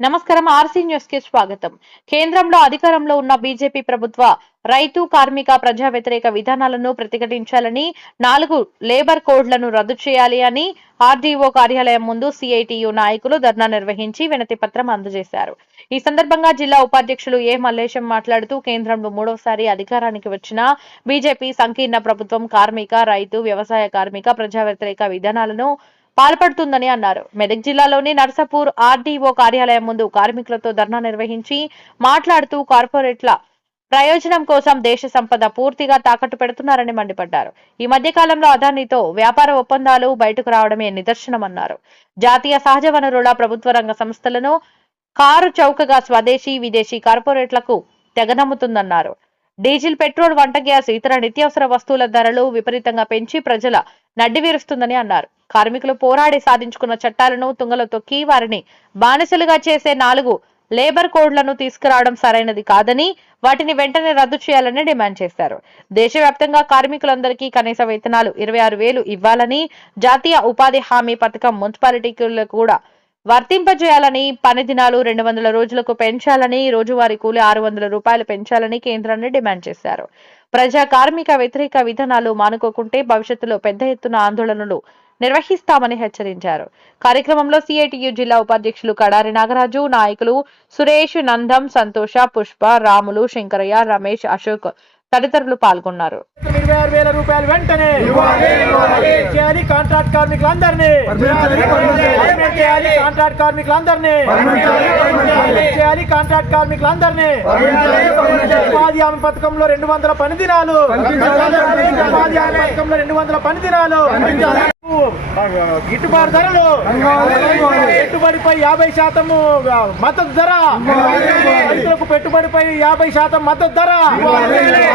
నమస్కారం ఆర్సీ న్యూస్కి స్వాగతం. కేంద్రంలో అధికారంలో ఉన్న బీజేపీ ప్రభుత్వ రైతు కార్మిక ప్రజా వ్యతిరేక విధానాలను ప్రతిఘటించాలని నాలుగు లేబర్ కోడ్లను రద్దు చేయాలి అని ఆర్డీఓ కార్యాలయం ముందు సిఐటియు నాయకులు ధర్నా నిర్వహించి వినతి పత్రం అందజేశారు. ఈ సందర్భంగా జిల్లా ఉపాధ్యక్షులు ఏ మల్లేశం మాట్లాడుతూ కేంద్రంలో మూడోసారి అధికారానికి వచ్చిన బీజేపీ సంకీర్ణ ప్రభుత్వం కార్మిక రైతు వ్యవసాయ కార్మిక ప్రజా వ్యతిరేక విధానాలను పాల్పడుతుందని అన్నారు. మెదక్ జిల్లాలోని నర్సాపూర్ ఆర్డీఓ కార్యాలయం ముందు కార్మికులతో ధర్నా నిర్వహించి మాట్లాడుతూ కార్పొరేట్ల ప్రయోజనం కోసం దేశ సంపద పూర్తిగా తాకట్టు పెడుతున్నారని మండిపడ్డారు. ఈ మధ్య కాలంలో అదానితో వ్యాపార ఒప్పందాలు బయటకు రావడమే నిదర్శనమన్నారు. జాతీయ సహజ వనరుల ప్రభుత్వ రంగ సంస్థలను కారు చౌకగా స్వదేశీ విదేశీ కార్పొరేట్లకు తెగనమ్ముతుందన్నారు. డీజిల్ పెట్రోల్ వంట గ్యాస్ ఇతర నిత్యావసర వస్తువుల ధరలు విపరీతంగా పెంచి ప్రజల నడ్డి విరుస్తుందని అన్నారు. కార్మికులు పోరాడి సాధించుకున్న చట్టాలను తుంగలో తొక్కి వారిని బానిసలుగా చేసే నాలుగు లేబర్ కోడ్లను తీసుకురావడం సరైనది కాదని వాటిని వెంటనే రద్దు చేయాలని డిమాండ్ చేశారు. దేశవ్యాప్తంగా కార్మికులందరికీ కనీస వేతనాలు ఇరవై ఆరు వేలు ఇవ్వాలని జాతీయ ఉపాధి హామీ పథకం మున్సిపాలిటీలకు కూడా వర్తింపజేయాలని పని దినాలు రెండు వందల రోజులకు పెంచాలని రోజువారీ కూలి ఆరు వందల రూపాయలు పెంచాలని కేంద్రాన్ని డిమాండ్ చేశారు. ప్రజా కార్మిక వ్యతిరేక విధానాలు మానుకోకుంటే భవిష్యత్తులో పెద్ద ఎత్తున ఆందోళనలు నిర్వహిస్తామని హెచ్చరించారు. కార్యక్రమంలో సిఐటియు జిల్లా ఉపాధ్యక్షులు కడారి నాగరాజు నాయకులు సురేష్ నందం సంతోష పుష్ప రాములు శంకరయ్య రమేష్ అశోక్ తదితరులు పాల్గొన్నారు. కాంట్రాక్ట్ ఉపాధి హామీ పథకంలో రెండు వందల పని దినాలు ఉపాధి హామీ పథకంలో రెండు వందల పని దినాలు గిట్టుబాటు ధరలు. పెట్టుబడిపై యాభై శాతము మద్దతు ధర. రైతులకు పెట్టుబడిపై యాభై శాతం మద్దతు ధర.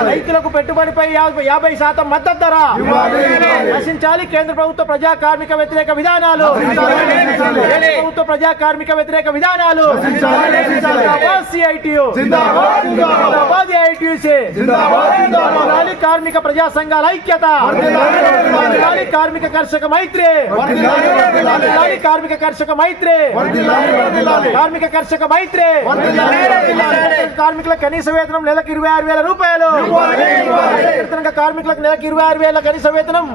రైతులకు పెట్టుబడిపై యాభై- శాతం మద్దతు ధర. నశించాలి కేంద్ర ప్రభుత్వ ప్రజా కార్మిక వ్యతిరేక విధానాలు. ప్రభుత్వ ప్రజా కార్మిక వ్యతిరేక విధానాలు. కార్మిక ప్రజా సంఘాల ఐక్యత. కార్మిక కర్షక మైత్రి. కార్మిక కర్షక మైత్రి. కార్మిక కర్షక మైత్రి. కార్మికుల కనీస వేతనం నెలకు ఇరవై ఆరు వేల రూపాయలు. కార్మికులకు నెలకు ఇరవై ఆరు వేల కనీస వేతనం.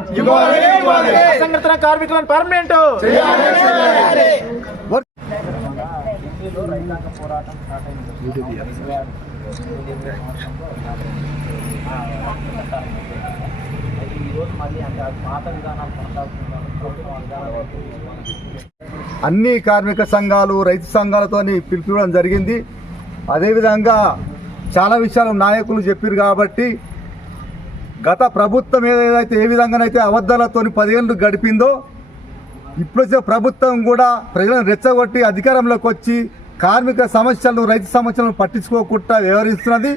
కార్మికులను పర్మనెంట్. అన్ని కార్మిక సంఘాలు రైతు సంఘాలతోని పిలిపివ్వడం జరిగింది. అదేవిధంగా చాలా విషయాలు నాయకులు చెప్పారు కాబట్టి గత ప్రభుత్వం ఏదైతే ఏ విధంగానైతే అబద్ధాలతో పదిహేను గడిపిందో ఇప్పుడు వచ్చే ప్రభుత్వం కూడా ప్రజలను రెచ్చగొట్టి అధికారంలోకి వచ్చి కార్మిక సమస్యలను రైతు సమస్యలను పట్టించుకోకుండా వ్యవహరిస్తున్నది.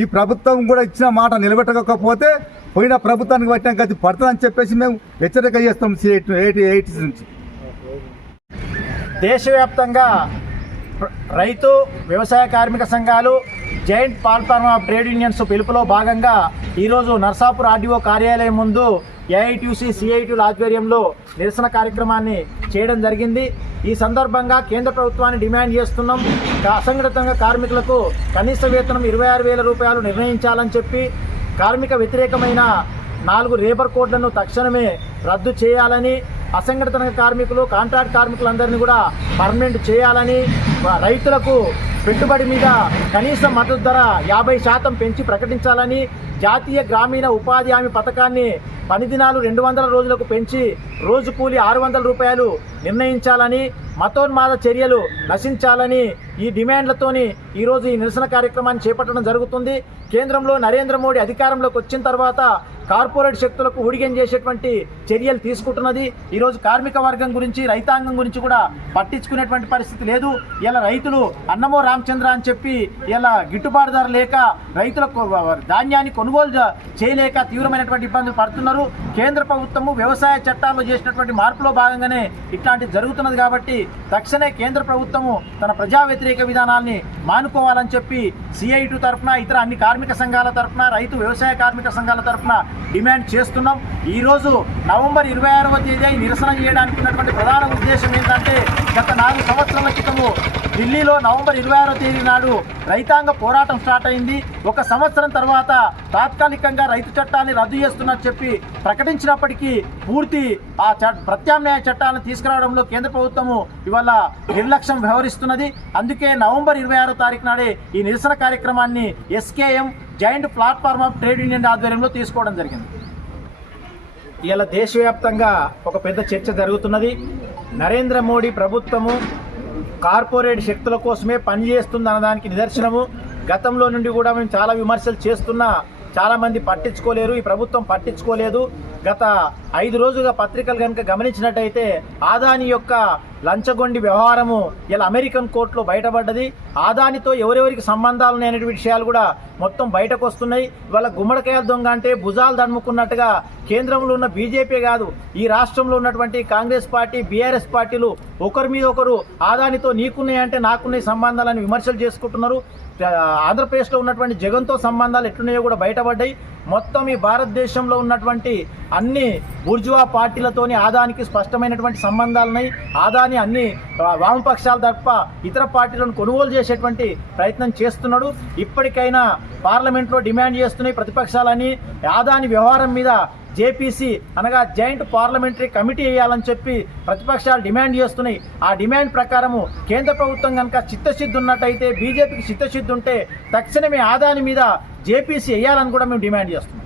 ఈ ప్రభుత్వం కూడా ఇచ్చిన మాట నిలబెట్టకపోతే పోయిన ప్రభుత్వానికి పట్టిన గతి పడుతుందని చెప్పేసి మేము హెచ్చరిక చేస్తాం సిఐటి ఎయిటీ ఎయిటీ నుంచి. దేశవ్యాప్తంగా రైతు వ్యవసాయ కార్మిక సంఘాలు జైంట్ ఆఫ్ ట్రేడ్ యూనియన్స్ పిలుపులో భాగంగా ఈరోజు నర్సాపూర్ ఆర్డీఓ కార్యాలయం ముందు ఏఐటీసీ సిఐటీల ఆధ్వర్యంలో నిరసన కార్యక్రమాన్ని చేయడం జరిగింది. ఈ సందర్భంగా కేంద్ర ప్రభుత్వాన్ని డిమాండ్ చేస్తున్నాం. అసంఘటితంగా కార్మికులకు కనీస వేతనం ఇరవై ఆరు వేల రూపాయలు నిర్ణయించాలని చెప్పి కార్మిక వ్యతిరేకమైన నాలుగు లేబర్ కోడ్లను తక్షణమే రద్దు చేయాలని అసంఘటిత కార్మికులు కాంట్రాక్ట్ కార్మికులందరినీ కూడా పర్మనెంట్ చేయాలని రైతులకు పెట్టుబడి మీద కనీస మద్దతు ధర యాభై శాతం పెంచి ప్రకటించాలని జాతీయ గ్రామీణ ఉపాధి హామీ పథకాన్ని పని దినాలు రెండు వందల రోజులకు పెంచి రోజు కూలి ఆరు వందల రూపాయలు నిర్ణయించాలని మతోన్మాద చర్యలు నశించాలని ఈ డిమాండ్లతోని ఈరోజు ఈ నిరసన కార్యక్రమాన్ని చేపట్టడం జరుగుతుంది. కేంద్రంలో నరేంద్ర మోడీ అధికారంలోకి వచ్చిన తర్వాత కార్పొరేట్ శక్తులకు ఊడిగం చేసేటువంటి చర్యలు తీసుకుంటున్నది. ఈరోజు కార్మిక వర్గం గురించి రైతాంగం గురించి కూడా పట్టించుకునేటువంటి పరిస్థితి లేదు. ఇలా రైతులు అన్నమో రామచంద్ర అని చెప్పి ఇలా గిట్టుబాటు ధర లేక రైతులకు ధాన్యాన్ని కొనుగోలు చేయలేక తీవ్రమైనటువంటి ఇబ్బందులు పడుతున్నారు. కేంద్ర ప్రభుత్వము వ్యవసాయ చట్టాల్లో చేసినటువంటి మార్పులో భాగంగానే ఇట్లాంటివి జరుగుతున్నది కాబట్టి తక్షణమే కేంద్ర ప్రభుత్వము తన ప్రజా వ్యతిరేక విధానాల్ని మానుకోవాలని చెప్పి సిఐటు తరఫున ఇతర అన్ని కార్మిక సంఘాల తరఫున రైతు వ్యవసాయ కార్మిక సంఘాల తరఫున డిమాండ్ చేస్తున్నాం. ఈరోజు నవంబర్ ఇరవై ఆరవ తేదీ నిరసన చేయడానికి ఉన్నటువంటి ప్రధాన ఉద్దేశం ఏంటంటే గత నాలుగు సంవత్సరాల క్రితము ఢిల్లీలో నవంబర్ ఇరవై ఆరో తేదీ నాడు రైతాంగ పోరాటం స్టార్ట్ అయింది. ఒక సంవత్సరం తర్వాత తాత్కాలికంగా రైతు చట్టాన్ని రద్దు చేస్తున్నట్టు చెప్పి ప్రకటించినప్పటికీ పూర్తి ఆ చ ప్రత్యామ్నాయ చట్టాలను తీసుకురావడంలో కేంద్ర ప్రభుత్వము ఇవాళ నిర్లక్ష్యం వ్యవహరిస్తున్నది. అందుకే నవంబర్ ఇరవై ఆరో తారీఖు నాడే ఈ నిరసన కార్యక్రమాన్ని SKM joint platform of trade union ఆధ్వర్యంలో తీసుకోవడం జరిగింది. ఇలా దేశవ్యాప్తంగా ఒక పెద్ద చర్చ జరుగుతున్నది. నరేంద్ర మోడీ ప్రభుత్వము కార్పొరేట్ శక్తుల కోసమే పనిచేస్తుంది అన్నదానికి నిదర్శనము. గతంలో నుండి కూడా మేము చాలా విమర్శలు చేస్తున్నా చాలామంది పట్టించుకోలేరు ఈ ప్రభుత్వం పట్టించుకోలేదు. గత ఐదు రోజులుగా పత్రికలు కనుక గమనించినట్టయితే ఆదాని యొక్క లంచగొండి వ్యవహారము ఇలా అమెరికన్ కోర్టులో బయటపడ్డది. ఆదానితో ఎవరెవరికి సంబంధాలు ఉన్నాయనే విషయాలు కూడా మొత్తం బయటకు వస్తున్నాయి ఇవాళ గుమ్మడికాయ దొంగ అంటే భుజాలు దడుముకున్నట్టుగా కేంద్రంలో ఉన్న బీజేపీ కాదు ఈ రాష్ట్రంలో ఉన్నటువంటి కాంగ్రెస్ పార్టీ బీఆర్ఎస్ పార్టీలు ఒకరి మీద ఒకరు ఆదానితో నీకున్నాయంటే నాకున్నాయి సంబంధాలని విమర్శలు చేసుకుంటున్నారు. ఆంధ్రప్రదేశ్లో ఉన్నటువంటి జగన్తో సంబంధాలు ఎట్లున్నాయో కూడా బయటపడ్డాయి. మొత్తం ఈ భారతదేశంలో ఉన్నటువంటి అన్ని బుర్జువా పార్టీలతోని ఆదానికి స్పష్టమైనటువంటి సంబంధాలున్నాయి ఆదాని అన్ని వామపక్షాల తప్ప ఇతర పార్టీలను కొనుగోలు చేసేటువంటి ప్రయత్నం చేస్తున్నాడు. ఇప్పటికైనా పార్లమెంట్లో డిమాండ్ చేస్తున్నాయి ప్రతిపక్షాలని ఆదాని వ్యవహారం మీద జేపీసీ అనగా జాయింట్ పార్లమెంటరీ కమిటీ వేయాలని చెప్పి ప్రతిపక్షాలు డిమాండ్ చేస్తున్నాయి. ఆ డిమాండ్ ప్రకారము కేంద్ర ప్రభుత్వం కనుక చిత్తశుద్ధి ఉన్నట్టయితే బీజేపీకి చిత్తశుద్ధి ఉంటే తక్షణమే ఆదాని మీద జేపీసీ వేయాలని కూడా మేము డిమాండ్ చేస్తున్నాం.